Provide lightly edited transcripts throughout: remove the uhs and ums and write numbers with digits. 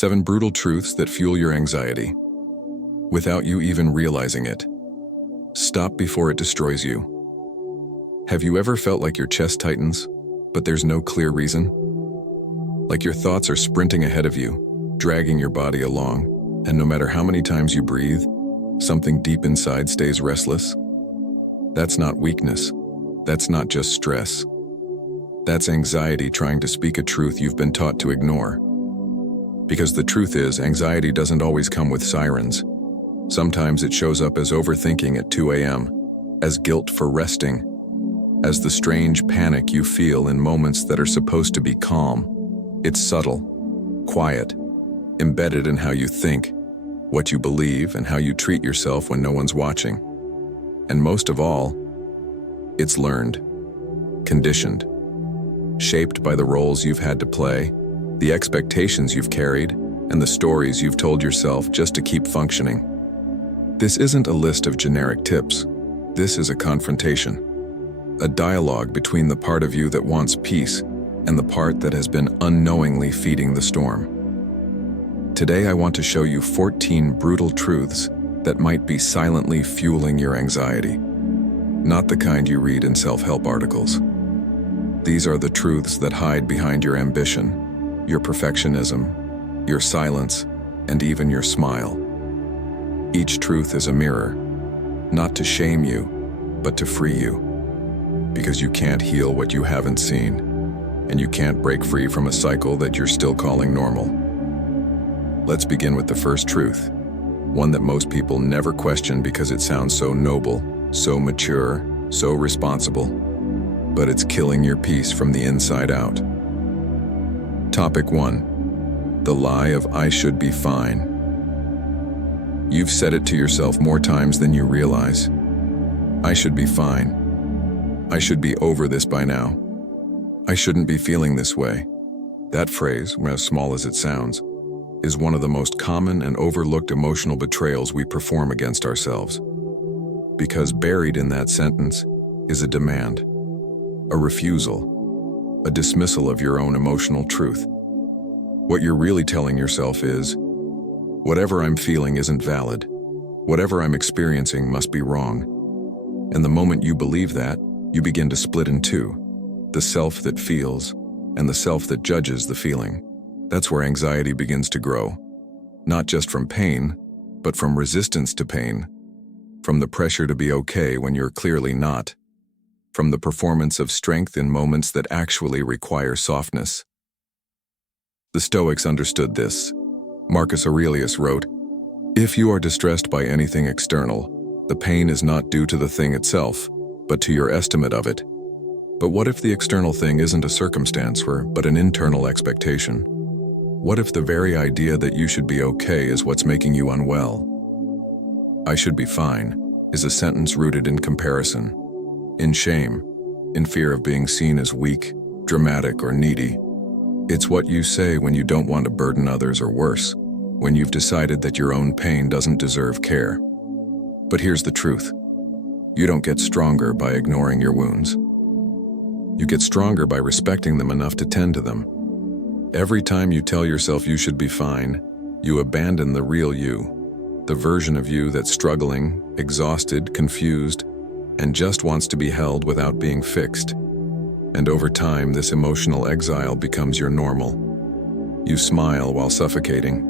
7 brutal truths that fuel your anxiety, without you even realizing it. Stop before it destroys you. Have you ever felt like your chest tightens, but there's no clear reason? Like your thoughts are sprinting ahead of you, dragging your body along, and no matter how many times you breathe, something deep inside stays restless? That's not weakness. That's not just stress. That's anxiety trying to speak a truth you've been taught to ignore. Because the truth is, anxiety doesn't always come with sirens. Sometimes it shows up as overthinking at 2 a.m., as guilt for resting, as the strange panic you feel in moments that are supposed to be calm. It's subtle, quiet, embedded in how you think, what you believe, and how you treat yourself when no one's watching. And most of all, it's learned, conditioned, shaped by the roles you've had to play, the expectations you've carried, and the stories you've told yourself just to keep functioning. This isn't a list of generic tips. This is a confrontation, a dialogue between the part of you that wants peace and the part that has been unknowingly feeding the storm. Today I want to show you 14 brutal truths that might be silently fueling your anxiety. Not the kind you read in self-help articles. These are the truths that hide behind your ambition, your perfectionism, your silence, and even your smile. Each truth is a mirror, not to shame you, but to free you. Because you can't heal what you haven't seen, and you can't break free from a cycle that you're still calling normal. Let's begin with the first truth, one that most people never question because it sounds so noble, so mature, so responsible, but it's killing your peace from the inside out. Topic 1. The lie of I should be fine. You've said it to yourself more times than you realize. I should be fine. I should be over this by now. I shouldn't be feeling this way. That phrase, as small as it sounds, is one of the most common and overlooked emotional betrayals we perform against ourselves. Because buried in that sentence is a demand, a refusal, a dismissal of your own emotional truth. What you're really telling yourself is, whatever I'm feeling isn't valid. Whatever I'm experiencing must be wrong. And the moment you believe that, you begin to split in two, the self that feels and the self that judges the feeling. That's where anxiety begins to grow, not just from pain, but from resistance to pain, from the pressure to be okay when you're clearly not, from the performance of strength in moments that actually require softness. The Stoics understood this. Marcus Aurelius wrote, "If you are distressed by anything external, the pain is not due to the thing itself, but to your estimate of it. But what if the external thing isn't a circumstance, but an internal expectation? What if the very idea that you should be okay is what's making you unwell?" I should be fine is a sentence rooted in comparison, in shame, in fear of being seen as weak, dramatic, or needy. It's what you say when you don't want to burden others, or worse, when you've decided that your own pain doesn't deserve care. But here's the truth. You don't get stronger by ignoring your wounds. You get stronger by respecting them enough to tend to them. Every time you tell yourself you should be fine, you abandon the real you, the version of you that's struggling, exhausted, confused, and just wants to be held without being fixed. And over time, this emotional exile becomes your normal. You smile while suffocating.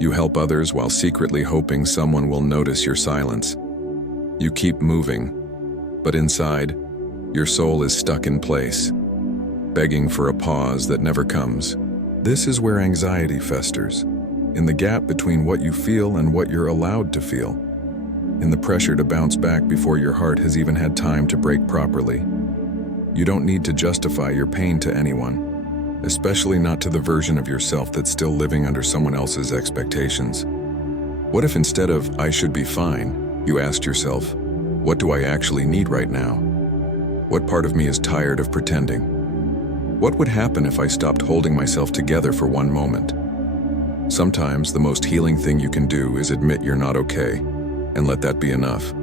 You help others while secretly hoping someone will notice your silence. You keep moving, but inside, your soul is stuck in place, begging for a pause that never comes. This is where anxiety festers, in the gap between what you feel and what you're allowed to feel, in the pressure to bounce back before your heart has even had time to break properly. You don't need to justify your pain to anyone, especially not to the version of yourself that's still living under someone else's expectations. What if instead of "I should be fine," you asked yourself, "What do I actually need right now? What part of me is tired of pretending? What would happen if I stopped holding myself together for one moment?" Sometimes the most healing thing you can do is admit you're not okay, and let that be enough,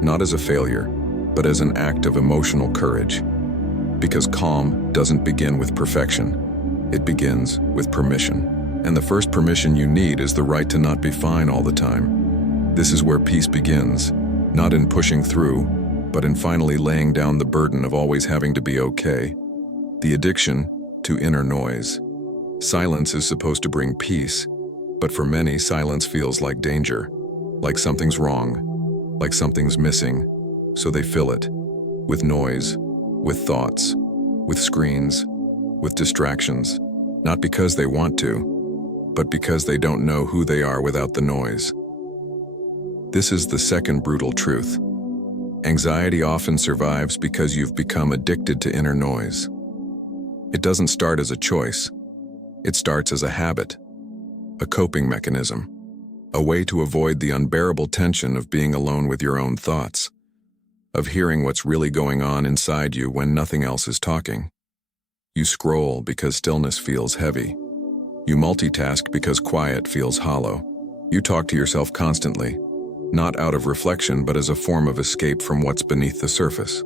not as a failure, but as an act of emotional courage. Because calm doesn't begin with perfection, it begins with permission. And the first permission you need is the right to not be fine all the time. This is where peace begins, not in pushing through, but in finally laying down the burden of always having to be okay. The addiction to inner noise. Silence is supposed to bring peace, but for many, silence feels like danger, like something's wrong, like something's missing, so they fill it with noise, with thoughts, with screens, with distractions, not because they want to, but because they don't know who they are without the noise. This is the second brutal truth. Anxiety often survives because you've become addicted to inner noise. It doesn't start as a choice. It starts as a habit, a coping mechanism, a way to avoid the unbearable tension of being alone with your own thoughts, of hearing what's really going on inside you when nothing else is talking. You scroll because stillness feels heavy. You multitask because quiet feels hollow. You talk to yourself constantly, not out of reflection but as a form of escape from what's beneath the surface.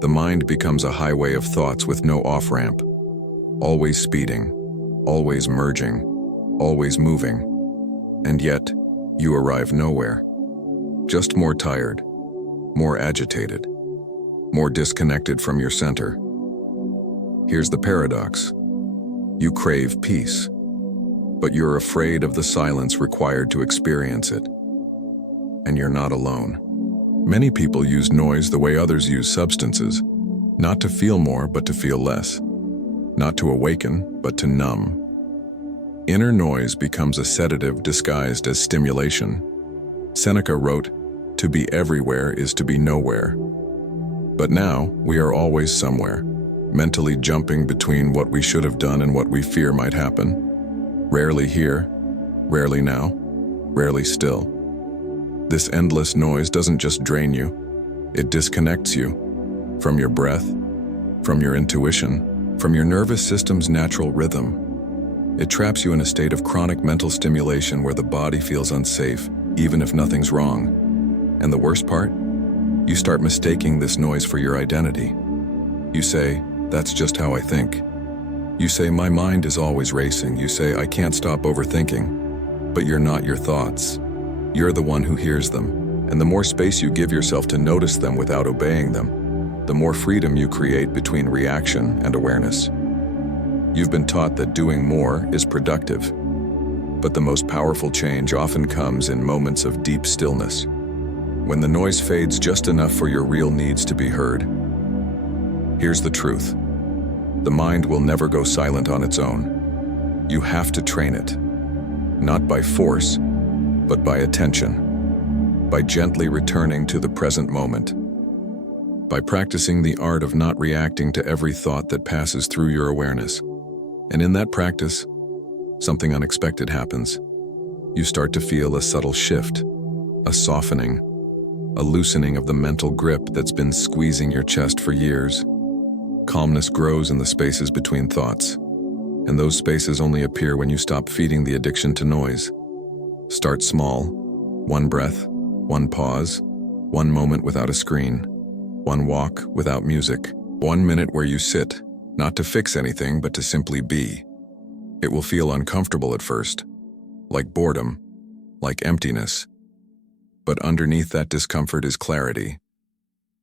The mind becomes a highway of thoughts with no off-ramp, always speeding, always merging, always moving. And yet, you arrive nowhere. Just more tired, more agitated, more disconnected from your center. Here's the paradox. You crave peace, but you're afraid of the silence required to experience it. And you're not alone. Many people use noise the way others use substances, not to feel more but to feel less, not to awaken but to numb. Inner noise becomes a sedative disguised as stimulation. Seneca wrote, "To be everywhere is to be nowhere." But now we are always somewhere, mentally jumping between what we should have done and what we fear might happen. Rarely here, rarely now, rarely still. This endless noise doesn't just drain you, it disconnects you from your breath, from your intuition, from your nervous system's natural rhythm. It traps you in a state of chronic mental stimulation where the body feels unsafe, even if nothing's wrong. And the worst part? You start mistaking this noise for your identity. You say, "That's just how I think." You say, "My mind is always racing." You say, "I can't stop overthinking." But you're not your thoughts. You're the one who hears them. And the more space you give yourself to notice them without obeying them, the more freedom you create between reaction and awareness. You've been taught that doing more is productive. But the most powerful change often comes in moments of deep stillness, when the noise fades just enough for your real needs to be heard. Here's the truth. The mind will never go silent on its own. You have to train it, not by force, but by attention, by gently returning to the present moment, by practicing the art of not reacting to every thought that passes through your awareness. And in that practice, something unexpected happens. You start to feel a subtle shift, a softening, a loosening of the mental grip that's been squeezing your chest for years. Calmness grows in the spaces between thoughts, and those spaces only appear when you stop feeding the addiction to noise. Start small, one breath, one pause, one moment without a screen, one walk without music, 1 minute where you sit, not to fix anything but to simply be. It will feel uncomfortable at first, like boredom, like emptiness. But underneath that discomfort is clarity,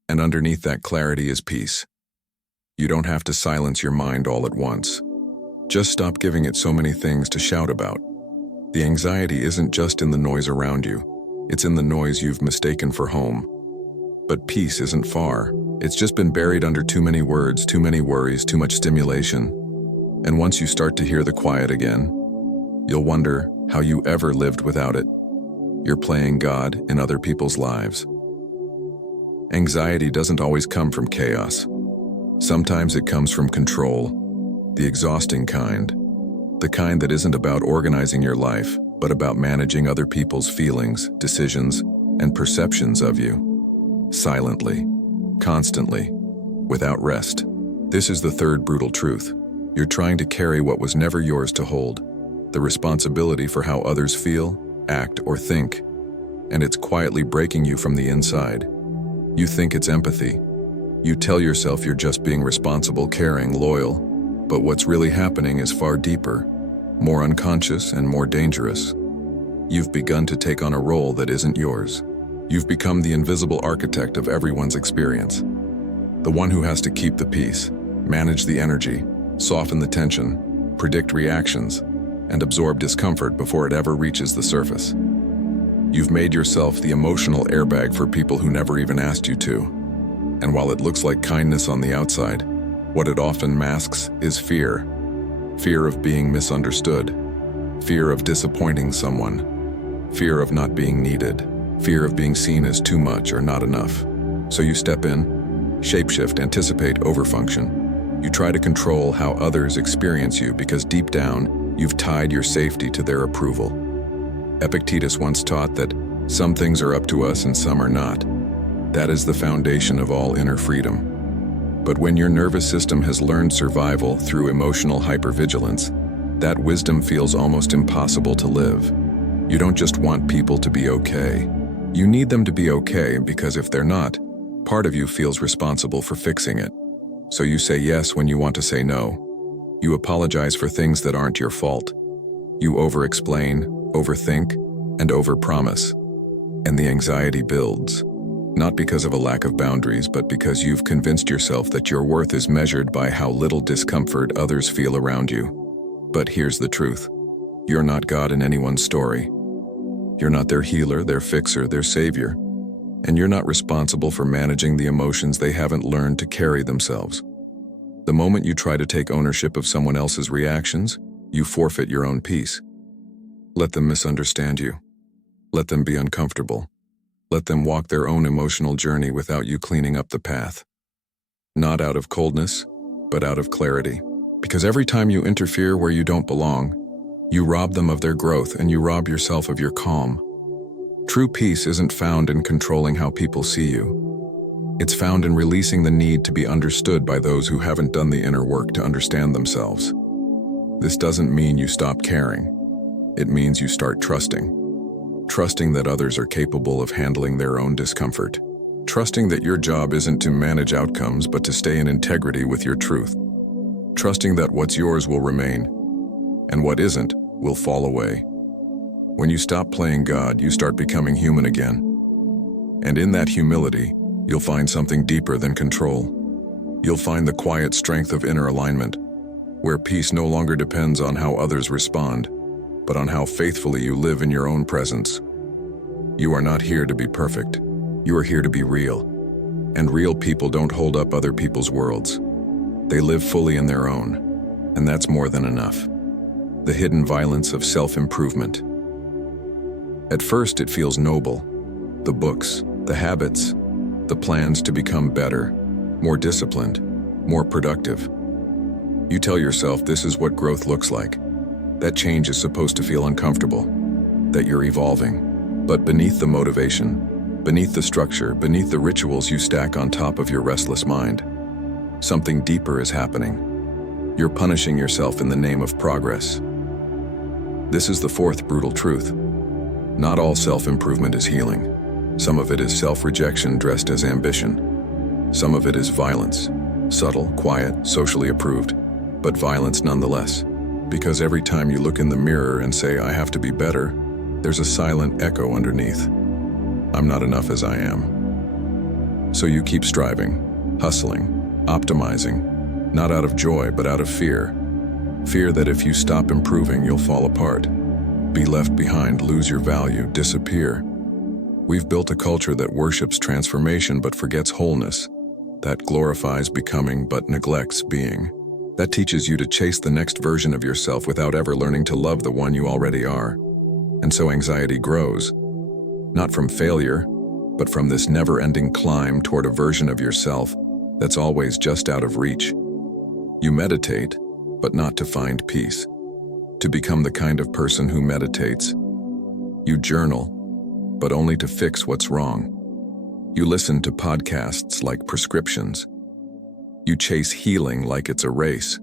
and underneath that clarity is peace. You don't have to silence your mind all at once. Just stop giving it so many things to shout about. The anxiety isn't just in the noise around you, it's in the noise you've mistaken for home. But peace isn't far. It's just been buried under too many words, too many worries, too much stimulation. And once you start to hear the quiet again, you'll wonder how you ever lived without it. You're playing God in other people's lives. Anxiety doesn't always come from chaos. Sometimes it comes from control, the exhausting kind. The kind that isn't about organizing your life, but about managing other people's feelings, decisions, and perceptions of you. Silently, constantly, without rest. This is the third brutal truth. You're trying to carry what was never yours to hold, the responsibility for how others feel, act, or think, and it's quietly breaking you from the inside. You think it's empathy. You tell yourself you're just being responsible, caring, loyal, but what's really happening is far deeper. more unconscious and more dangerous. You've begun to take on a role that isn't yours. You've become the invisible architect of everyone's experience. The one who has to keep the peace, manage the energy, soften the tension, predict reactions, and absorb discomfort before it ever reaches the surface. You've made yourself the emotional airbag for people who never even asked you to. And while it looks like kindness on the outside, what it often masks is fear. Fear of being misunderstood. Fear of disappointing someone. Fear of not being needed. Fear of being seen as too much or not enough. So you step in, shapeshift, anticipate, overfunction. You try to control how others experience you because deep down, you've tied your safety to their approval. Epictetus once taught that some things are up to us and some are not. That is the foundation of all inner freedom. But when your nervous system has learned survival through emotional hypervigilance, that wisdom feels almost impossible to live. You don't just want people to be okay. You need them to be okay because if they're not, part of you feels responsible for fixing it. So you say yes when you want to say no. You apologize for things that aren't your fault. You over-explain, overthink, and overpromise. And the anxiety builds. Not because of a lack of boundaries, but because you've convinced yourself that your worth is measured by how little discomfort others feel around you. But here's the truth. You're not God in anyone's story. You're not their healer, their fixer, their savior. And you're not responsible for managing the emotions they haven't learned to carry themselves. The moment you try to take ownership of someone else's reactions, you forfeit your own peace. Let them misunderstand you. Let them be uncomfortable. Let them walk their own emotional journey without you cleaning up the path. Not out of coldness, but out of clarity. Because every time you interfere where you don't belong, you rob them of their growth and you rob yourself of your calm. True peace isn't found in controlling how people see you. It's found in releasing the need to be understood by those who haven't done the inner work to understand themselves. This doesn't mean you stop caring. It means you start trusting. Trusting that others are capable of handling their own discomfort. Trusting that your job isn't to manage outcomes but to stay in integrity with your truth. Trusting that what's yours will remain, and what isn't will fall away. When you stop playing God, you start becoming human again. And in that humility, you'll find something deeper than control. You'll find the quiet strength of inner alignment, where peace no longer depends on how others respond, but on how faithfully you live in your own presence. You are not here to be perfect. You are here to be real. And real people don't hold up other people's worlds. They live fully in their own, and that's more than enough. The hidden violence of self-improvement. At first, it feels noble. The books, the habits, the plans to become better, more disciplined, more productive. You tell yourself this is what growth looks like. That change is supposed to feel uncomfortable, that you're evolving. But beneath the motivation, beneath the structure, beneath the rituals you stack on top of your restless mind, something deeper is happening. You're punishing yourself in the name of progress. This is the fourth brutal truth. Not all self-improvement is healing. Some of it is self-rejection dressed as ambition. Some of it is violence, subtle, quiet, socially approved, but violence nonetheless. Because every time you look in the mirror and say, I have to be better, there's a silent echo underneath. I'm not enough as I am. So you keep striving, hustling, optimizing, not out of joy, but out of fear. Fear that if you stop improving, you'll fall apart, be left behind, lose your value, disappear. We've built a culture that worships transformation but forgets wholeness, that glorifies becoming but neglects being. That teaches you to chase the next version of yourself without ever learning to love the one you already are. And so anxiety grows, not from failure, but from this never-ending climb toward a version of yourself that's always just out of reach. You meditate, but not to find peace, to become the kind of person who meditates. You journal, but only to fix what's wrong. You listen to podcasts like prescriptions. You chase healing like it's a race.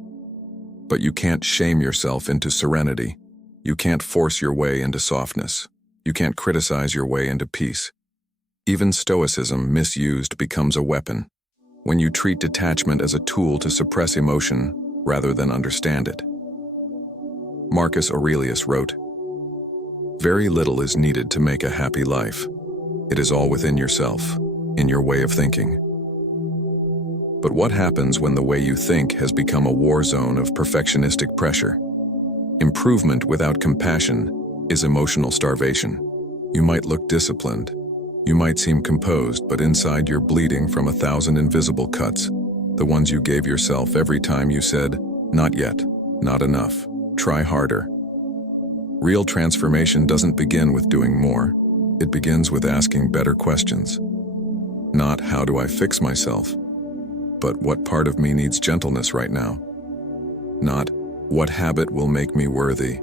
But you can't shame yourself into serenity. You can't force your way into softness. You can't criticize your way into peace. Even stoicism, misused, becomes a weapon when you treat detachment as a tool to suppress emotion rather than understand it. Marcus Aurelius wrote, "Very little is needed to make a happy life. It is all within yourself, in your way of thinking." But what happens when the way you think has become a war zone of perfectionistic pressure? Improvement without compassion is emotional starvation. You might look disciplined. You might seem composed, but inside you're bleeding from 1,000 invisible cuts, the ones you gave yourself every time you said, "Not yet, not enough, try harder." Real transformation doesn't begin with doing more. It begins with asking better questions. Not, "How do I fix myself?" but "What part of me needs gentleness right now?" Not, "What habit will make me worthy?"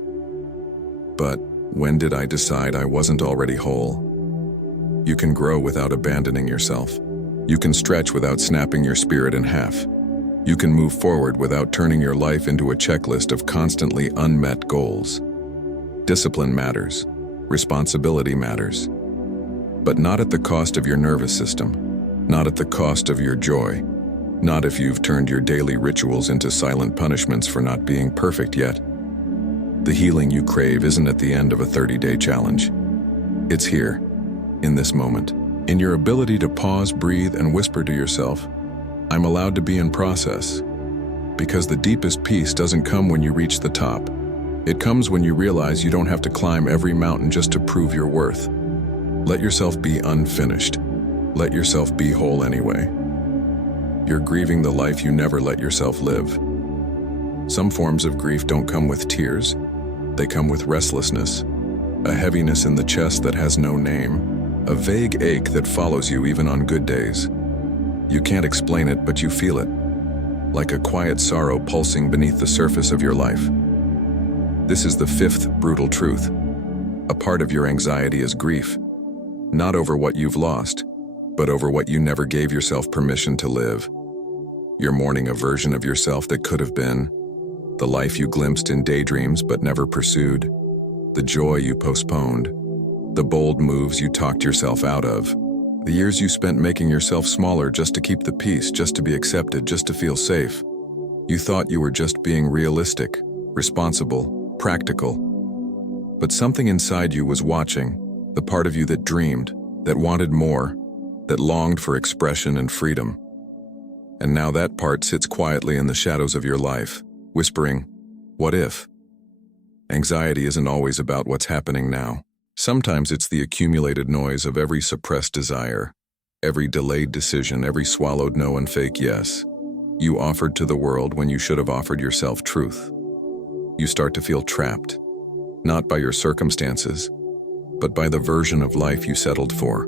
but "When did I decide I wasn't already whole?" You can grow without abandoning yourself. You can stretch without snapping your spirit in half. You can move forward without turning your life into a checklist of constantly unmet goals. Discipline matters. Responsibility matters. But not at the cost of your nervous system. Not at the cost of your joy. Not if you've turned your daily rituals into silent punishments for not being perfect yet. The healing you crave isn't at the end of a 30-day challenge. It's here, in this moment, in your ability to pause, breathe, and whisper to yourself, "I'm allowed to be in process." Because the deepest peace doesn't come when you reach the top. It comes when you realize you don't have to climb every mountain just to prove your worth. Let yourself be unfinished. Let yourself be whole anyway. You're grieving the life you never let yourself live. Some forms of grief don't come with tears. They come with restlessness, a heaviness in the chest that has no name, a vague ache that follows you even on good days. You can't explain it, but you feel it, like a quiet sorrow pulsing beneath the surface of your life. This is the fifth brutal truth. A part of your anxiety is grief, not over what you've lost, but over what you never gave yourself permission to live. You're mourning a version of yourself that could have been, the life you glimpsed in daydreams but never pursued, the joy you postponed, the bold moves you talked yourself out of, the years you spent making yourself smaller just to keep the peace, just to be accepted, just to feel safe. You thought you were just being realistic, responsible, practical. But something inside you was watching, the part of you that dreamed, that wanted more, that longed for expression and freedom. And now that part sits quietly in the shadows of your life, whispering, "What if?" Anxiety isn't always about what's happening now. Sometimes it's the accumulated noise of every suppressed desire, every delayed decision, every swallowed no and fake yes you offered to the world when you should have offered yourself truth. You start to feel trapped, not by your circumstances, but by the version of life you settled for.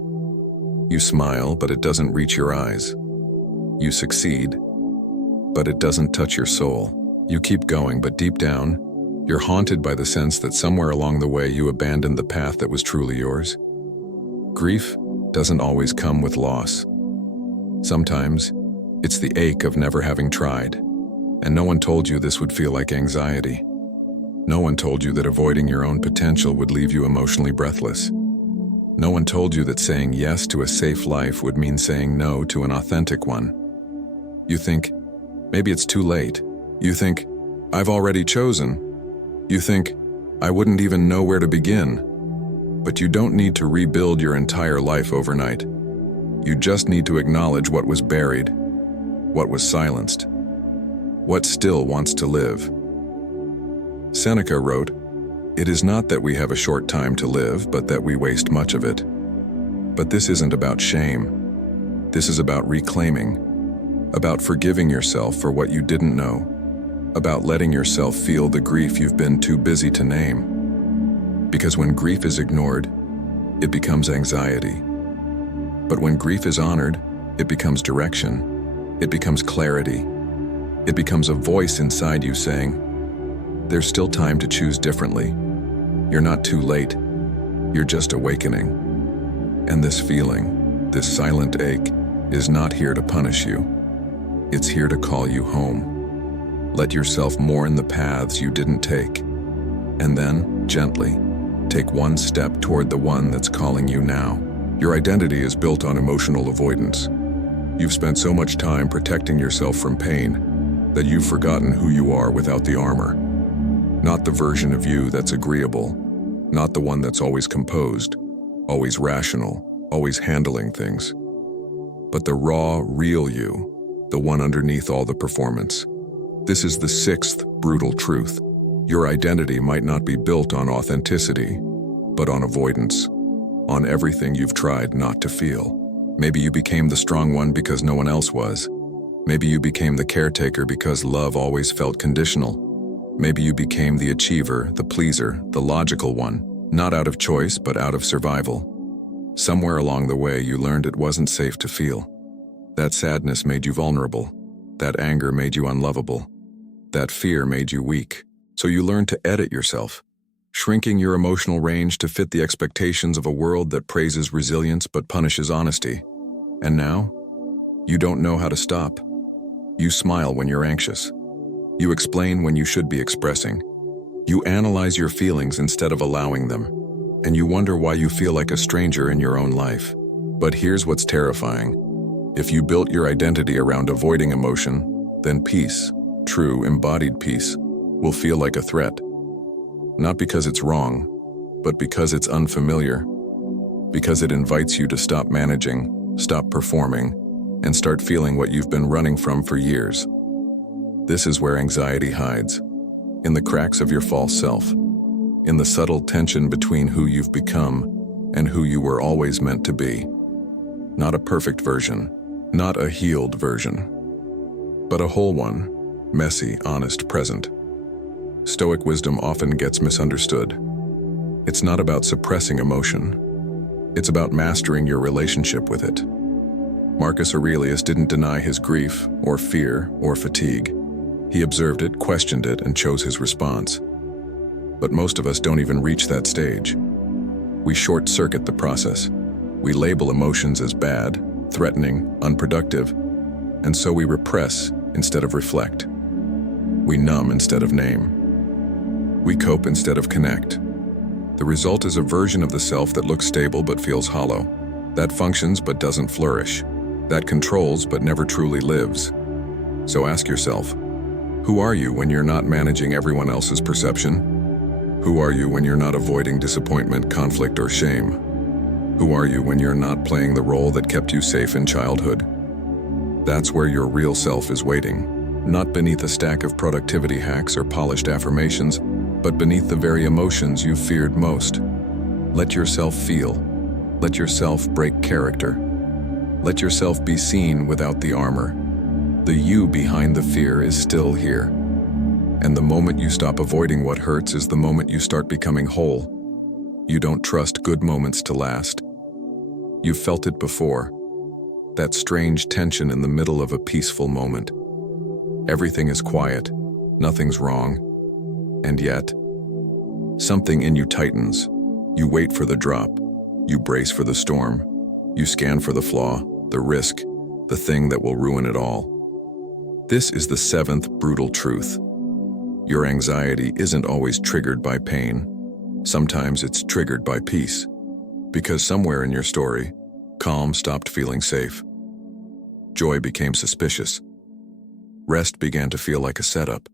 You smile, but it doesn't reach your eyes. You succeed, but it doesn't touch your soul. You keep going, but deep down, you're haunted by the sense that somewhere along the way you abandoned the path that was truly yours. Grief doesn't always come with loss. Sometimes, it's the ache of never having tried. And no one told you this would feel like anxiety. No one told you that avoiding your own potential would leave you emotionally breathless. No one told you that saying yes to a safe life would mean saying no to an authentic one. You think, maybe it's too late. You think, I've already chosen. You think, I wouldn't even know where to begin. But you don't need to rebuild your entire life overnight. You just need to acknowledge what was buried, what was silenced, what still wants to live. Seneca wrote, "It is not that we have a short time to live, but that we waste much of it." But this isn't about shame. This is about reclaiming, about forgiving yourself for what you didn't know, about letting yourself feel the grief you've been too busy to name. Because when grief is ignored, it becomes anxiety. But when grief is honored, it becomes direction. It becomes clarity. It becomes a voice inside you saying, there's still time to choose differently. You're not too late. You're just awakening. And this feeling, this silent ache, is not here to punish you. It's here to call you home. Let yourself mourn the paths you didn't take. And then, gently, take one step toward the one that's calling you now. Your identity is built on emotional avoidance. You've spent so much time protecting yourself from pain that you've forgotten who you are without the armor. Not the version of you that's agreeable, not the one that's always composed, always rational, always handling things, but the raw, real you, the one underneath all the performance. This is the sixth brutal truth. Your identity might not be built on authenticity, but on avoidance, on everything you've tried not to feel. Maybe you became the strong one because no one else was. Maybe you became the caretaker because love always felt conditional. Maybe you became the achiever, the pleaser, the logical one, not out of choice but out of survival. Somewhere along the way you learned it wasn't safe to feel. That sadness made you vulnerable. That anger made you unlovable. That fear made you weak. So you learned to edit yourself, shrinking your emotional range to fit the expectations of a world that praises resilience but punishes honesty. And now, you don't know how to stop. You smile when you're anxious. You explain when you should be expressing. You analyze your feelings instead of allowing them. And you wonder why you feel like a stranger in your own life. But here's what's terrifying. If you built your identity around avoiding emotion, then peace, true embodied peace, will feel like a threat. Not because it's wrong, but because it's unfamiliar. Because it invites you to stop managing, stop performing, and start feeling what you've been running from for years. This is where anxiety hides, in the cracks of your false self, in the subtle tension between who you've become and who you were always meant to be. Not a perfect version, not a healed version, but a whole one, messy, honest, present. Stoic wisdom often gets misunderstood. It's not about suppressing emotion. It's about mastering your relationship with it. Marcus Aurelius didn't deny his grief, or fear, or fatigue. He observed it, questioned it, and chose his response. But most of us don't even reach that stage. We short-circuit the process. We label emotions as bad, threatening, unproductive, and so we repress instead of reflect. We numb instead of name. We cope instead of connect. The result is a version of the self that looks stable but feels hollow, that functions but doesn't flourish, that controls but never truly lives. So ask yourself, who are you when you're not managing everyone else's perception? Who are you when you're not avoiding disappointment, conflict, or shame? Who are you when you're not playing the role that kept you safe in childhood? That's where your real self is waiting, not beneath a stack of productivity hacks or polished affirmations, but beneath the very emotions you feared most. Let yourself feel. Let yourself break character. Let yourself be seen without the armor. The you behind the fear is still here. And the moment you stop avoiding what hurts is the moment you start becoming whole. You don't trust good moments to last. You've felt it before. That strange tension in the middle of a peaceful moment. Everything is quiet. Nothing's wrong. And yet, something in you tightens. You wait for the drop. You brace for the storm. You scan for the flaw, the risk, the thing that will ruin it all. This is the seventh brutal truth. Your anxiety isn't always triggered by pain. Sometimes it's triggered by peace. Because somewhere in your story, calm stopped feeling safe. Joy became suspicious. Rest began to feel like a setup.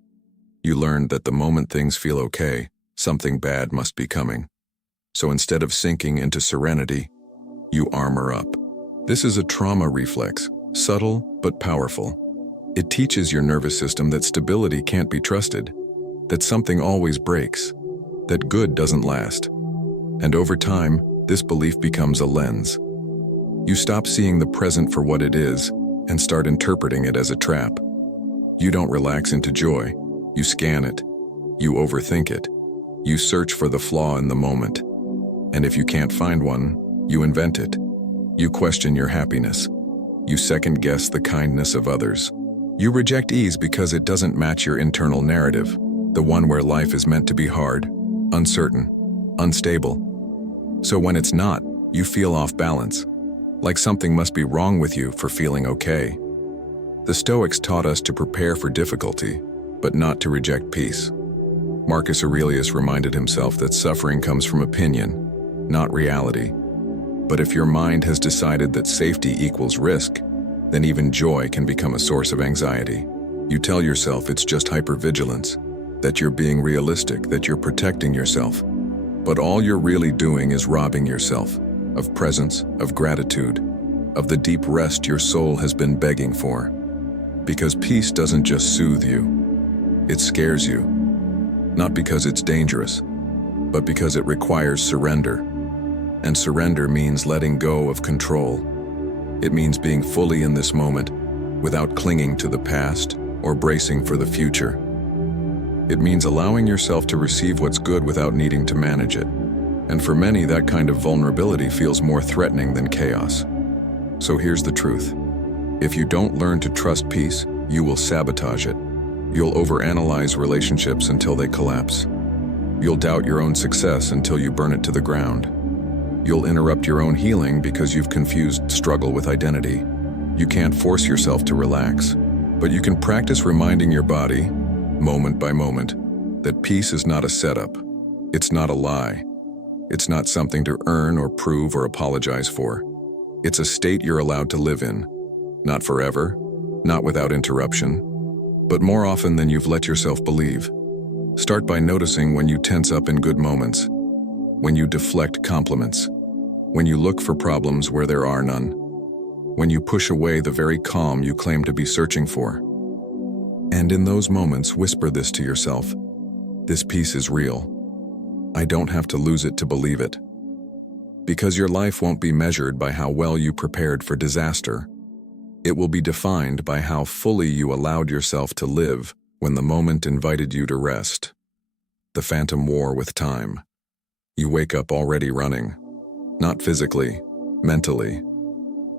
You learned that the moment things feel okay, something bad must be coming. So instead of sinking into serenity, you armor up. This is a trauma reflex, subtle but powerful. It teaches your nervous system that stability can't be trusted, that something always breaks, that good doesn't last. And over time, this belief becomes a lens. You stop seeing the present for what it is and start interpreting it as a trap. You don't relax into joy. You scan it. You overthink it. You search for the flaw in the moment. And if you can't find one, you invent it. You question your happiness. You second-guess the kindness of others. You reject ease because it doesn't match your internal narrative, the one where life is meant to be hard, uncertain, unstable. So when it's not, you feel off balance, like something must be wrong with you for feeling okay. The Stoics taught us to prepare for difficulty, but not to reject peace. Marcus Aurelius reminded himself that suffering comes from opinion, not reality. But if your mind has decided that safety equals risk, then even joy can become a source of anxiety. You tell yourself it's just hypervigilance, that you're being realistic, that you're protecting yourself. But all you're really doing is robbing yourself of presence, of gratitude, of the deep rest your soul has been begging for. Because peace doesn't just soothe you, it scares you. Not because it's dangerous, but because it requires surrender. And surrender means letting go of control. It means being fully in this moment without clinging to the past or bracing for the future. It means allowing yourself to receive what's good without needing to manage it. And for many, that kind of vulnerability feels more threatening than chaos. So here's the truth. If you don't learn to trust peace, you will sabotage it. You'll overanalyze relationships until they collapse. You'll doubt your own success until you burn it to the ground. You'll interrupt your own healing because you've confused struggle with identity. You can't force yourself to relax, but you can practice reminding your body, moment by moment, that peace is not a setup. It's not a lie. It's not something to earn or prove or apologize for. It's a state you're allowed to live in. Not forever, not without interruption, but more often than you've let yourself believe. Start by noticing when you tense up in good moments, when you deflect compliments, when you look for problems where there are none, when you push away the very calm you claim to be searching for. And in those moments, whisper this to yourself: this peace is real. I don't have to lose it to believe it. Because your life won't be measured by how well you prepared for disaster. It will be defined by how fully you allowed yourself to live when the moment invited you to rest. The phantom war with time. You wake up already running. Not physically, mentally.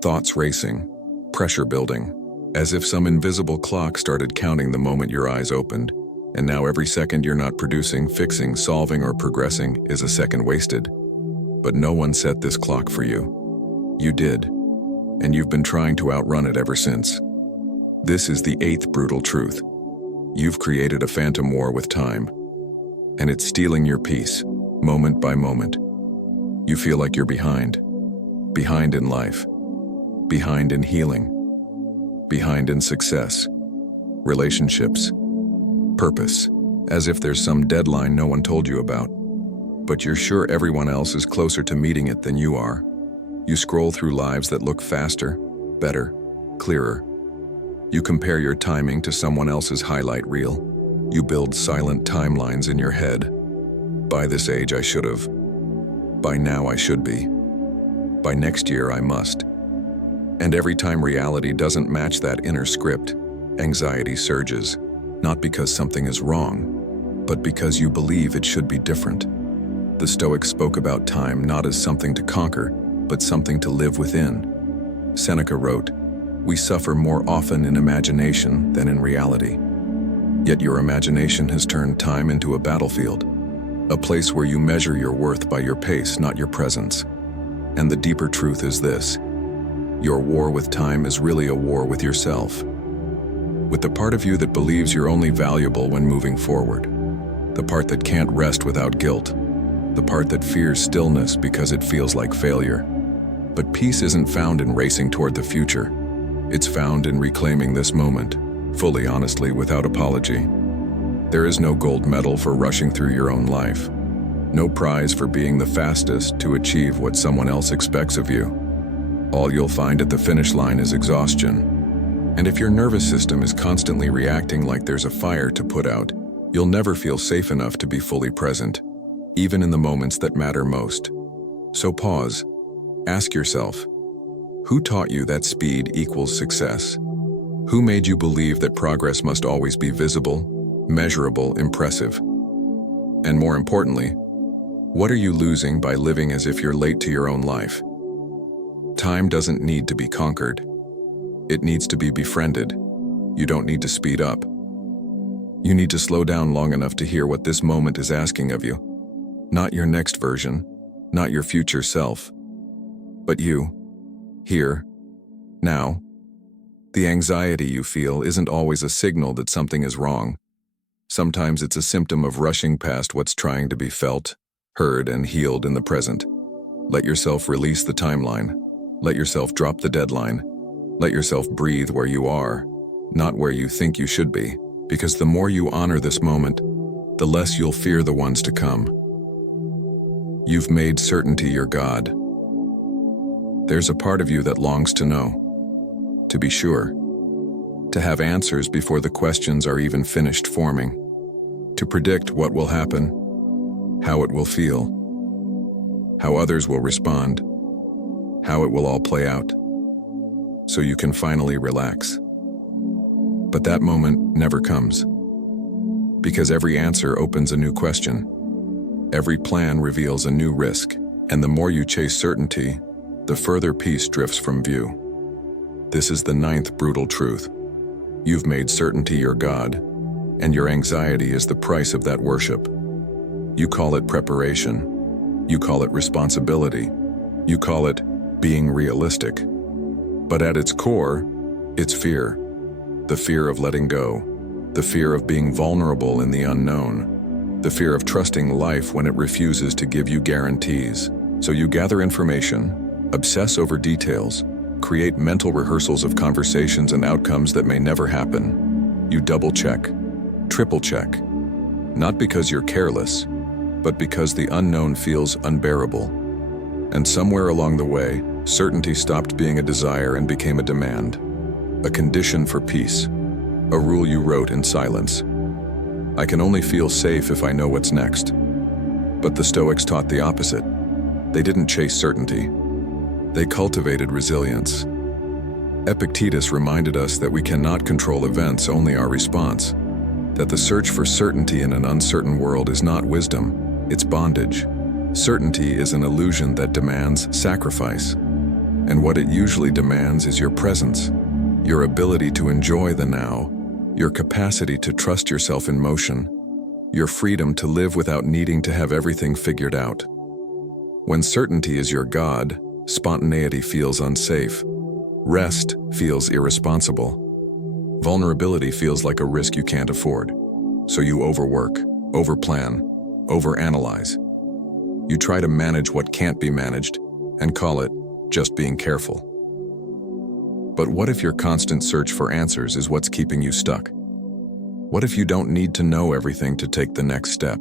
Thoughts racing, pressure building, as if some invisible clock started counting the moment your eyes opened, and now every second you're not producing, fixing, solving, or progressing is a second wasted. But no one set this clock for you. You did, and you've been trying to outrun it ever since. This is the 8th brutal truth. You've created a phantom war with time, and it's stealing your peace, moment by moment. You feel like you're behind in life, behind in healing, behind in success, relationships, purpose, as if there's some deadline no one told you about. But you're sure everyone else is closer to meeting it than you are. You scroll through lives that look faster, better, clearer. You compare your timing to someone else's highlight reel. You build silent timelines in your head. By this age I should have. By now I should be. By next year I must. And every time reality doesn't match that inner script, anxiety surges, not because something is wrong, but because you believe it should be different. The Stoics spoke about time not as something to conquer, but something to live within. Seneca wrote, "We suffer more often in imagination than in reality." Yet your imagination has turned time into a battlefield, a place where you measure your worth by your pace, not your presence. And the deeper truth is this: your war with time is really a war with yourself. With the part of you that believes you're only valuable when moving forward. The part that can't rest without guilt. The part that fears stillness because it feels like failure. But peace isn't found in racing toward the future. It's found in reclaiming this moment, fully, honestly, without apology. There is no gold medal for rushing through your own life. No prize for being the fastest to achieve what someone else expects of you. All you'll find at the finish line is exhaustion. And if your nervous system is constantly reacting like there's a fire to put out, you'll never feel safe enough to be fully present, even in the moments that matter most. So pause. Ask yourself, who taught you that speed equals success? Who made you believe that progress must always be visible, measurable, impressive? And more importantly, what are you losing by living as if you're late to your own life? Time doesn't need to be conquered. It needs to be befriended. You don't need to speed up. You need to slow down long enough to hear what this moment is asking of you. Not your next version, not your future self, but you, here, now. The anxiety you feel isn't always a signal that something is wrong. Sometimes it's a symptom of rushing past what's trying to be felt, heard, and healed in the present. Let yourself release the timeline. Let yourself drop the deadline. Let yourself breathe where you are, not where you think you should be. Because the more you honor this moment, the less you'll fear the ones to come. You've made certainty your God. There's a part of you that longs to know, to be sure, to have answers before the questions are even finished forming, to predict what will happen, how it will feel, how others will respond, how it will all play out, so you can finally relax. But that moment never comes, because every answer opens a new question. Every plan reveals a new risk, and the more you chase certainty, the further peace drifts from view. This is the 9th brutal truth. You've made certainty your God, and your anxiety is the price of that worship. You call it preparation. You call it responsibility. You call it being realistic. But at its core, it's fear. The fear of letting go. The fear of being vulnerable in the unknown. The fear of trusting life when it refuses to give you guarantees. So you gather information, obsess over details, create mental rehearsals of conversations and outcomes that may never happen. You double-check, triple-check, not because you're careless, but because the unknown feels unbearable. And somewhere along the way, certainty stopped being a desire and became a demand, a condition for peace, a rule you wrote in silence. I can only feel safe if I know what's next. But the Stoics taught the opposite. They didn't chase certainty. They cultivated resilience. Epictetus reminded us that we cannot control events, only our response. That the search for certainty in an uncertain world is not wisdom, it's bondage. Certainty is an illusion that demands sacrifice. And what it usually demands is your presence, your ability to enjoy the now, your capacity to trust yourself in motion, your freedom to live without needing to have everything figured out. When certainty is your God, spontaneity feels unsafe. Rest feels irresponsible. Vulnerability feels like a risk you can't afford. So you overwork, overplan, overanalyze. You try to manage what can't be managed and call it just being careful. But what if your constant search for answers is what's keeping you stuck? What if you don't need to know everything to take the next step?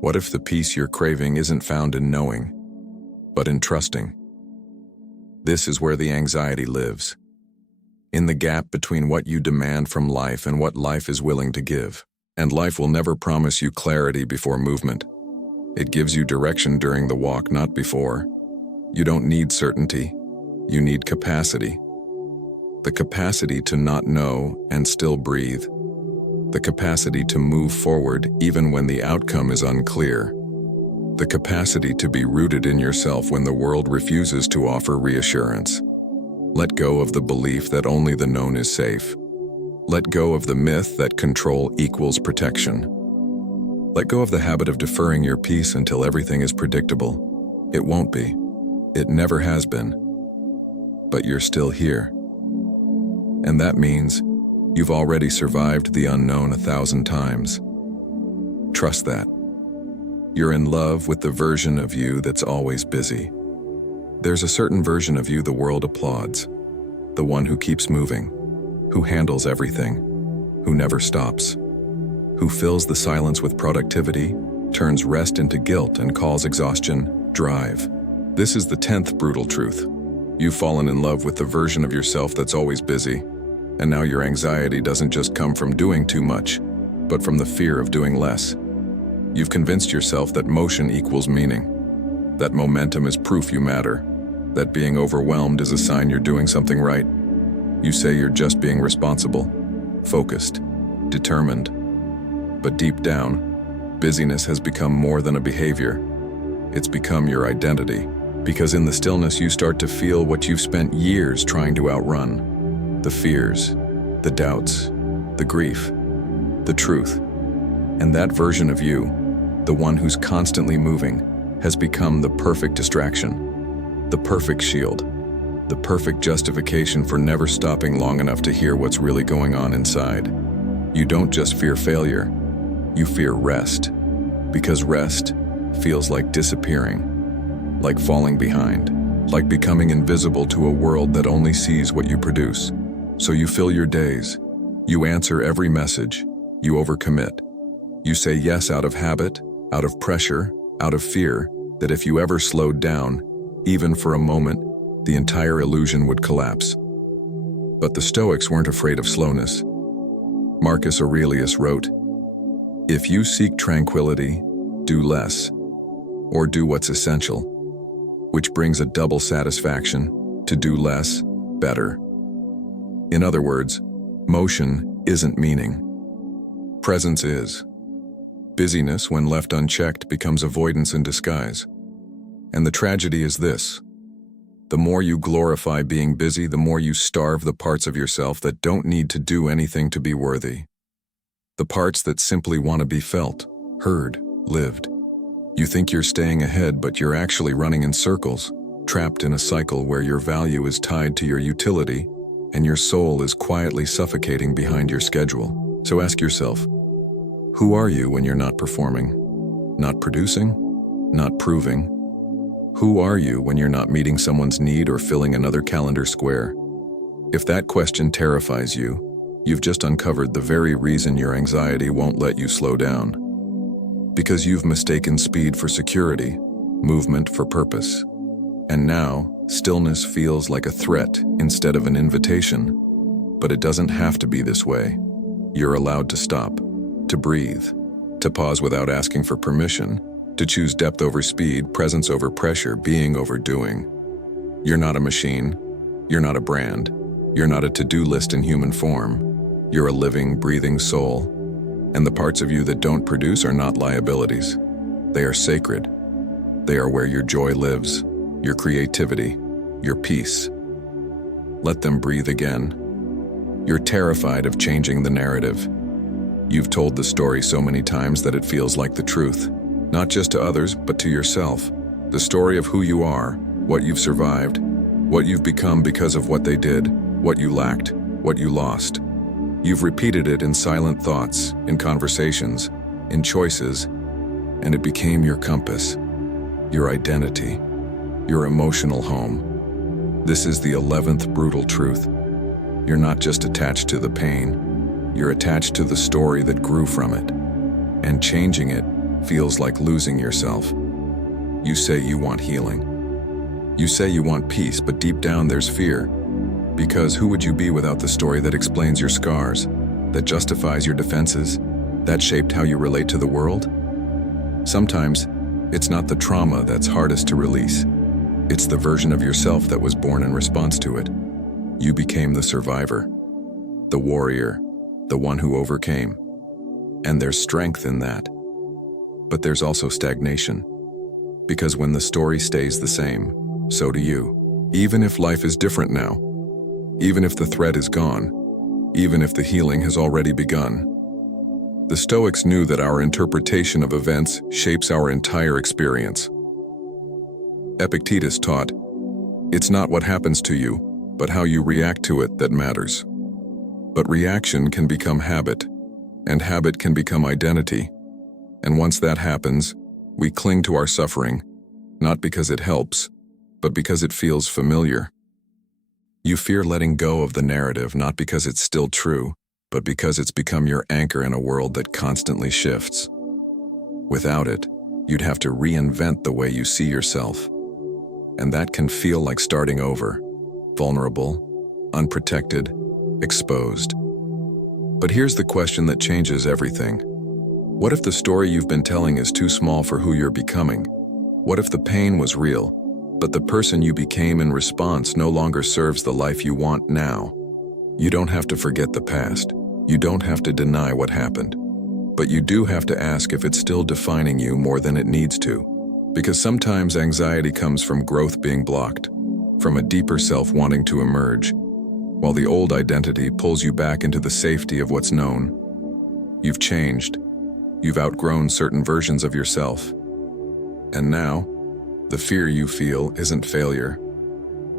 What if the peace you're craving isn't found in knowing, but in trusting? This is where the anxiety lives. In the gap between what you demand from life and what life is willing to give. And life will never promise you clarity before movement. It gives you direction during the walk, not before. You don't need certainty. You need capacity. The capacity to not know and still breathe. The capacity to move forward even when the outcome is unclear. The capacity to be rooted in yourself when the world refuses to offer reassurance. Let go of the belief that only the known is safe. Let go of the myth that control equals protection. Let go of the habit of deferring your peace until everything is predictable. It won't be. It never has been. But you're still here. And that means you've already survived the unknown 1,000 times. Trust that. You're in love with the version of you that's always busy. There's a certain version of you the world applauds. The one who keeps moving, who handles everything, who never stops, who fills the silence with productivity, turns rest into guilt, and calls exhaustion drive. This is the 10th brutal truth. You've fallen in love with the version of yourself that's always busy, and now your anxiety doesn't just come from doing too much, but from the fear of doing less. You've convinced yourself that motion equals meaning, that momentum is proof you matter, that being overwhelmed is a sign you're doing something right. You say you're just being responsible, focused, determined. But deep down, busyness has become more than a behavior. It's become your identity. Because in the stillness you start to feel what you've spent years trying to outrun. The fears, the doubts, the grief, the truth. And that version of you, the one who's constantly moving, has become the perfect distraction, the perfect shield, the perfect justification for never stopping long enough to hear what's really going on inside. You don't just fear failure, you fear rest. Because rest feels like disappearing. Like falling behind, like becoming invisible to a world that only sees what you produce. So you fill your days, you answer every message, you overcommit, You say yes out of habit, out of pressure, out of fear that if you ever slowed down, even for a moment, the entire illusion would collapse. But the Stoics weren't afraid of slowness. Marcus Aurelius wrote, "If you seek tranquility, do less, or do what's essential," which brings a double satisfaction: to do less, better. In other words, motion isn't meaning. Presence is. Busyness, when left unchecked, becomes avoidance in disguise. And the tragedy is this: the more you glorify being busy, the more you starve the parts of yourself that don't need to do anything to be worthy. The parts that simply want to be felt, heard, lived. You think you're staying ahead, but you're actually running in circles, trapped in a cycle where your value is tied to your utility and your soul is quietly suffocating behind your schedule. So ask yourself, who are you when you're not performing, not producing, not proving? Who are you when you're not meeting someone's need or filling another calendar square? If that question terrifies you, you've just uncovered the very reason your anxiety won't let you slow down. Because you've mistaken speed for security, movement for purpose. And now, stillness feels like a threat instead of an invitation. But it doesn't have to be this way. You're allowed to stop, to breathe, to pause without asking for permission, to choose depth over speed, presence over pressure, being over doing. You're not a machine. You're not a brand. You're not a to-do list in human form. You're a living, breathing soul. And the parts of you that don't produce are not liabilities. They are sacred. They are where your joy lives, your creativity, your peace. Let them breathe again. You're terrified of changing the narrative. You've told the story so many times that it feels like the truth, not just to others, but to yourself. The story of who you are, what you've survived, what you've become because of what they did, what you lacked, what you lost. You've repeated it in silent thoughts, in conversations, in choices, and it became your compass, your identity, your emotional home. This is the 11th brutal truth. You're not just attached to the pain, you're attached to the story that grew from it. And changing it feels like losing yourself. You say you want healing. You say you want peace, but deep down there's fear. Because who would you be without the story that explains your scars, that justifies your defenses, that shaped how you relate to the world? Sometimes, it's not the trauma that's hardest to release. It's the version of yourself that was born in response to it. You became the survivor, the warrior, the one who overcame. And there's strength in that. But there's also stagnation. Because when the story stays the same, so do you. Even if life is different now, even if the threat is gone, even if the healing has already begun. The Stoics knew that our interpretation of events shapes our entire experience. Epictetus taught, "It's not what happens to you, but how you react to it that matters." But reaction can become habit, and habit can become identity. And once that happens, we cling to our suffering, not because it helps, but because it feels familiar. You fear letting go of the narrative not because it's still true, but because it's become your anchor in a world that constantly shifts. Without it, you'd have to reinvent the way you see yourself. And that can feel like starting over, vulnerable, unprotected, exposed. But here's the question that changes everything. What if the story you've been telling is too small for who you're becoming? What if the pain was real, but the person you became in response no longer serves the life you want now? You don't have to forget the past. You don't have to deny what happened. But you do have to ask if it's still defining you more than it needs to. Because sometimes anxiety comes from growth being blocked, from a deeper self wanting to emerge, while the old identity pulls you back into the safety of what's known. You've changed. You've outgrown certain versions of yourself. And now, the fear you feel isn't failure.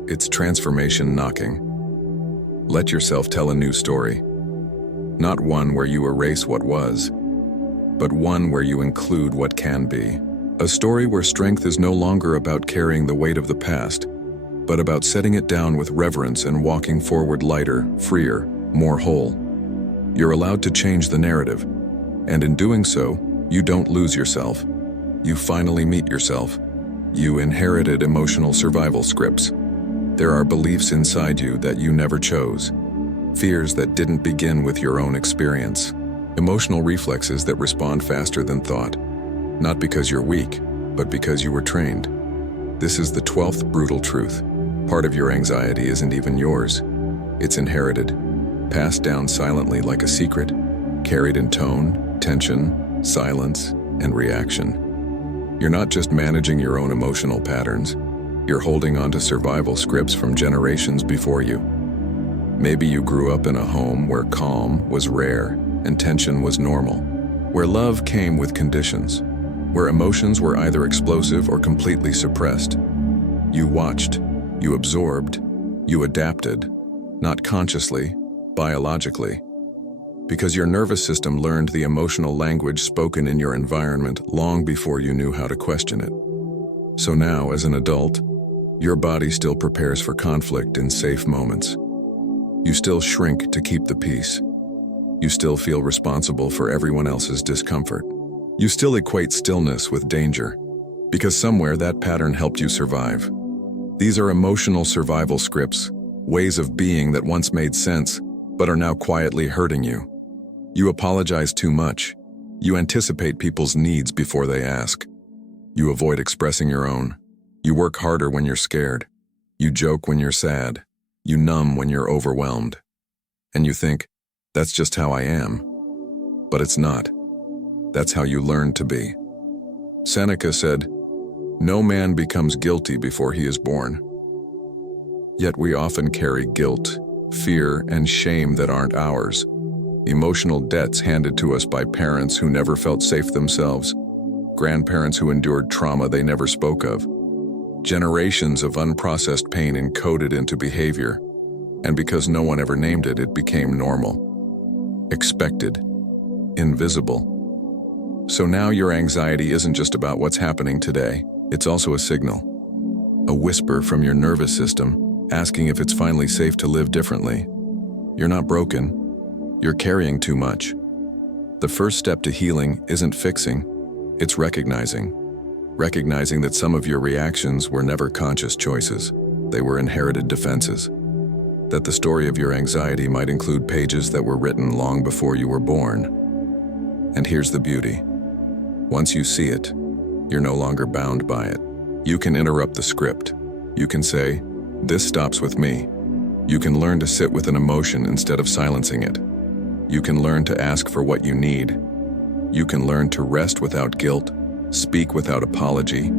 It's transformation knocking. Let yourself tell a new story. Not one where you erase what was, but one where you include what can be. A story where strength is no longer about carrying the weight of the past, but about setting it down with reverence and walking forward lighter, freer, more whole. You're allowed to change the narrative, And in doing so, you don't lose yourself. You finally meet yourself. You inherited emotional survival scripts. There are beliefs inside you that you never chose. Fears that didn't begin with your own experience. Emotional reflexes that respond faster than thought. Not because you're weak, but because you were trained. This is the 12th brutal truth. Part of your anxiety isn't even yours. It's inherited, passed down silently like a secret, carried in tone, tension, silence, and reaction. You're not just managing your own emotional patterns. You're holding on to survival scripts from generations before you. Maybe you grew up in a home where calm was rare and tension was normal, where love came with conditions, where emotions were either explosive or completely suppressed. You watched, you absorbed, you adapted, not consciously, biologically, because your nervous system learned the emotional language spoken in your environment long before you knew how to question it. So now, as an adult, your body still prepares for conflict in safe moments. You still shrink to keep the peace. You still feel responsible for everyone else's discomfort. You still equate stillness with danger, because somewhere that pattern helped you survive. These are emotional survival scripts, ways of being that once made sense, but are now quietly hurting you. You apologize too much. You anticipate people's needs before they ask. You avoid expressing your own. You work harder when you're scared. You joke when you're sad. You numb when you're overwhelmed. And you think, that's just how I am. But it's not. That's how you learn to be. Seneca said, "No man becomes guilty before he is born." Yet we often carry guilt, fear, and shame that aren't ours. Emotional debts handed to us by parents who never felt safe themselves, grandparents who endured trauma they never spoke of, generations of unprocessed pain encoded into behavior, and because no one ever named it, it became normal, expected, invisible. So now your anxiety isn't just about what's happening today, it's also a signal, a whisper from your nervous system asking if it's finally safe to live differently. You're not broken. You're carrying too much. The first step to healing isn't fixing, it's recognizing. Recognizing that some of your reactions were never conscious choices, they were inherited defenses. That the story of your anxiety might include pages that were written long before you were born. And here's the beauty. Once you see it, you're no longer bound by it. You can interrupt the script. You can say, "This stops with me." You can learn to sit with an emotion instead of silencing it. You can learn to ask for what you need. You can learn to rest without guilt, speak without apology,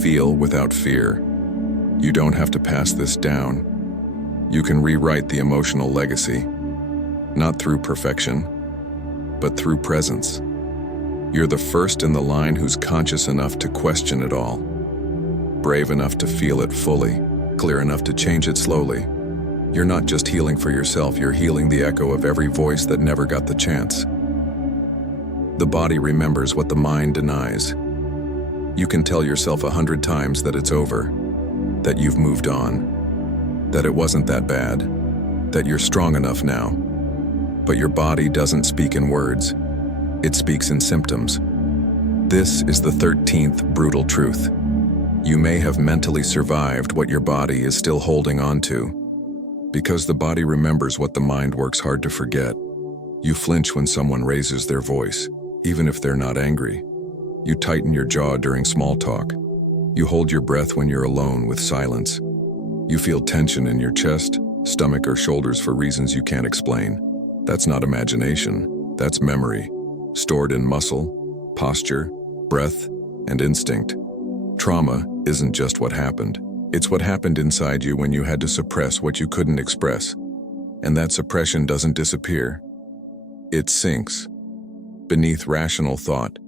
feel without fear. You don't have to pass this down. You can rewrite the emotional legacy, not through perfection, but through presence. You're the first in the line who's conscious enough to question it all, brave enough to feel it fully, clear enough to change it slowly. You're not just healing for yourself, you're healing the echo of every voice that never got the chance. The body remembers what the mind denies. You can tell yourself 100 times that it's over, that you've moved on, that it wasn't that bad, that you're strong enough now. But your body doesn't speak in words, it speaks in symptoms. This is the 13th brutal truth. You may have mentally survived what your body is still holding on to. Because the body remembers what the mind works hard to forget. You flinch when someone raises their voice, even if they're not angry. You tighten your jaw during small talk. You hold your breath when you're alone with silence. You feel tension in your chest, stomach, or shoulders for reasons you can't explain. That's not imagination, that's memory, stored in muscle, posture, breath, and instinct. Trauma isn't just what happened. It's what happened inside you when you had to suppress what you couldn't express. And that suppression doesn't disappear. It sinks beneath rational thought,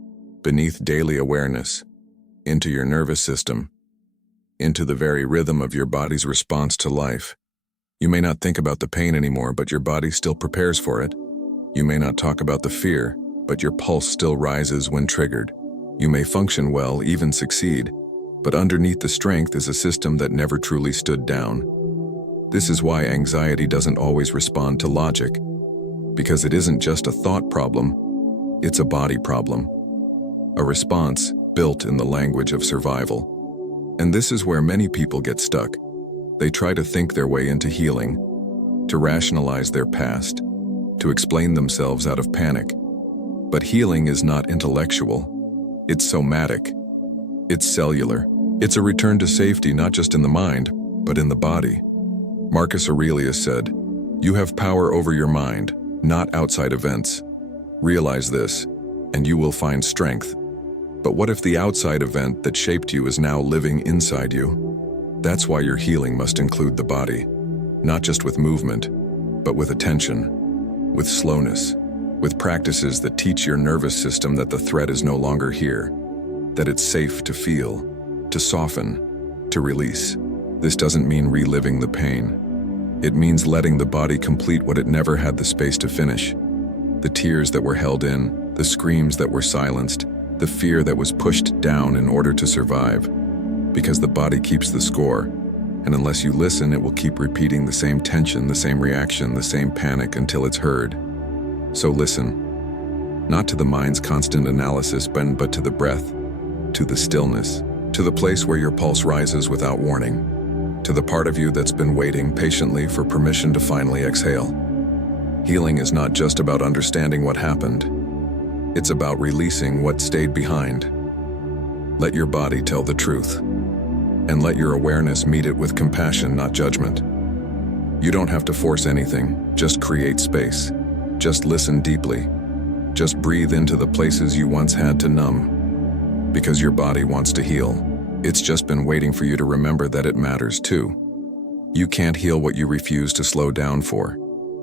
beneath daily awareness, into your nervous system, into the very rhythm of your body's response to life. You may not think about the pain anymore, but your body still prepares for it. You may not talk about the fear, but your pulse still rises when triggered. You may function well, even succeed, but underneath the strength is a system that never truly stood down. This is why anxiety doesn't always respond to logic, because it isn't just a thought problem, It's a body problem, a response built in the language of survival. And this is where many people get stuck. They try to think their way into healing, to rationalize their past, to explain themselves out of panic. But healing is not intellectual. It's somatic. It's cellular. It's a return to safety not just in the mind, but in the body. Marcus Aurelius said, "You have power over your mind, not outside events. Realize this, and you will find strength." But what if the outside event that shaped you is now living inside you? That's why your healing must include the body, not just with movement, but with attention, with slowness, with practices that teach your nervous system that the threat is no longer here, that it's safe to feel, to soften, to release. This doesn't mean reliving the pain. It means letting the body complete what it never had the space to finish. The tears that were held in, the screams that were silenced, the fear that was pushed down in order to survive. Because the body keeps the score, and unless you listen, it will keep repeating the same tension, the same reaction, the same panic until it's heard. So listen, not to the mind's constant analysis, but to the breath, to the stillness, to the place where your pulse rises without warning, to the part of you that's been waiting patiently for permission to finally exhale. Healing is not just about understanding what happened. It's about releasing what stayed behind. Let your body tell the truth, and let your awareness meet it with compassion, not judgment. You don't have to force anything, just create space. Just listen deeply. Just breathe into the places you once had to numb. Because your body wants to heal. It's just been waiting for you to remember that it matters too. You can't heal what you refuse to slow down for.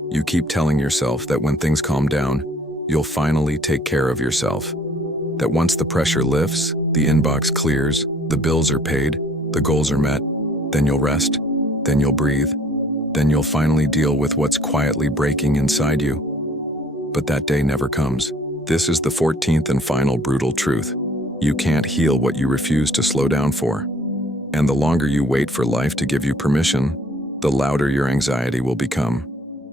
You keep telling yourself that when things calm down, you'll finally take care of yourself. That once the pressure lifts, the inbox clears, the bills are paid, the goals are met, then you'll rest, then you'll breathe, then you'll finally deal with what's quietly breaking inside you. But that day never comes. This is the 14th and final brutal truth. You can't heal what you refuse to slow down for. And the longer you wait for life to give you permission, the louder your anxiety will become.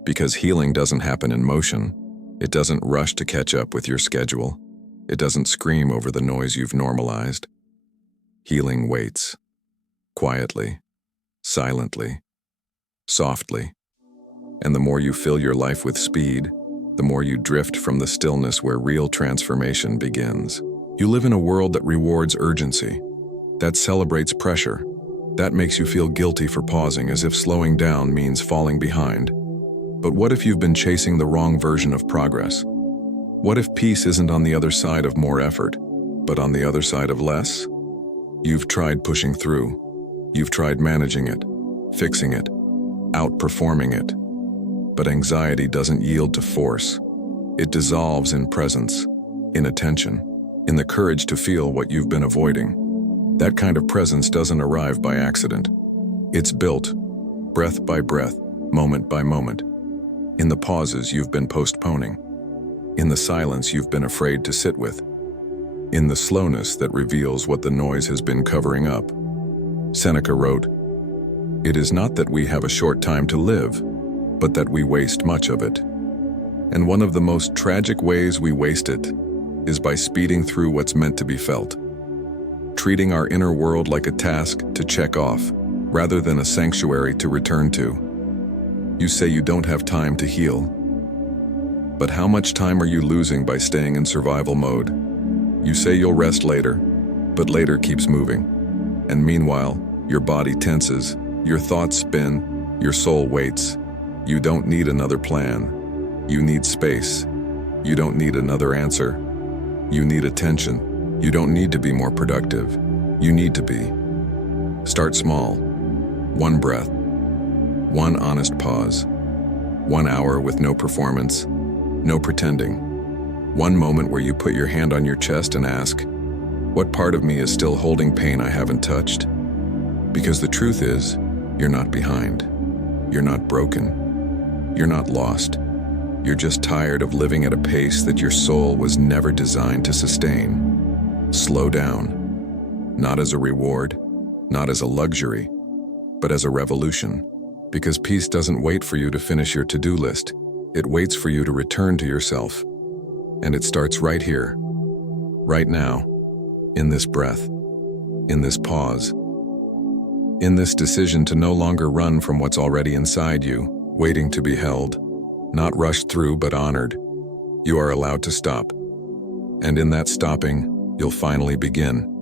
Because healing doesn't happen in motion. It doesn't rush to catch up with your schedule. It doesn't scream over the noise you've normalized. Healing waits. Quietly, silently, softly. And the more you fill your life with speed, the more you drift from the stillness where real transformation begins. You live in a world that rewards urgency, that celebrates pressure, that makes you feel guilty for pausing as if slowing down means falling behind. But what if you've been chasing the wrong version of progress? What if peace isn't on the other side of more effort, but on the other side of less? You've tried pushing through. You've tried managing it, fixing it, outperforming it. But anxiety doesn't yield to force. It dissolves in presence, in attention, in the courage to feel what you've been avoiding. That kind of presence doesn't arrive by accident. It's built, breath by breath, moment by moment, in the pauses you've been postponing, in the silence you've been afraid to sit with, in the slowness that reveals what the noise has been covering up. Seneca wrote, "It is not that we have a short time to live, but that we waste much of it. And one of the most tragic ways we waste it is by speeding through what's meant to be felt, treating our inner world like a task to check off, rather than a sanctuary to return to. You say you don't have time to heal. But how much time are you losing by staying in survival mode? You say you'll rest later, but later keeps moving. And meanwhile, your body tenses, your thoughts spin, your soul waits. You don't need another plan. You need space. You don't need another answer. You need attention. You don't need to be more productive. You need to be. Start small. One breath. One honest pause. 1 hour with no performance, no pretending. One moment where you put your hand on your chest and ask, what part of me is still holding pain I haven't touched? Because the truth is, you're not behind. You're not broken. You're not lost. You're just tired of living at a pace that your soul was never designed to sustain. Slow down. Not as a reward, not as a luxury, but as a revolution. Because peace doesn't wait for you to finish your to-do list. It waits for you to return to yourself. And it starts right here, right now, in this breath, in this pause, in this decision to no longer run from what's already inside you, waiting to be held, not rushed through but honored. You are allowed to stop. And in that stopping, you'll finally begin.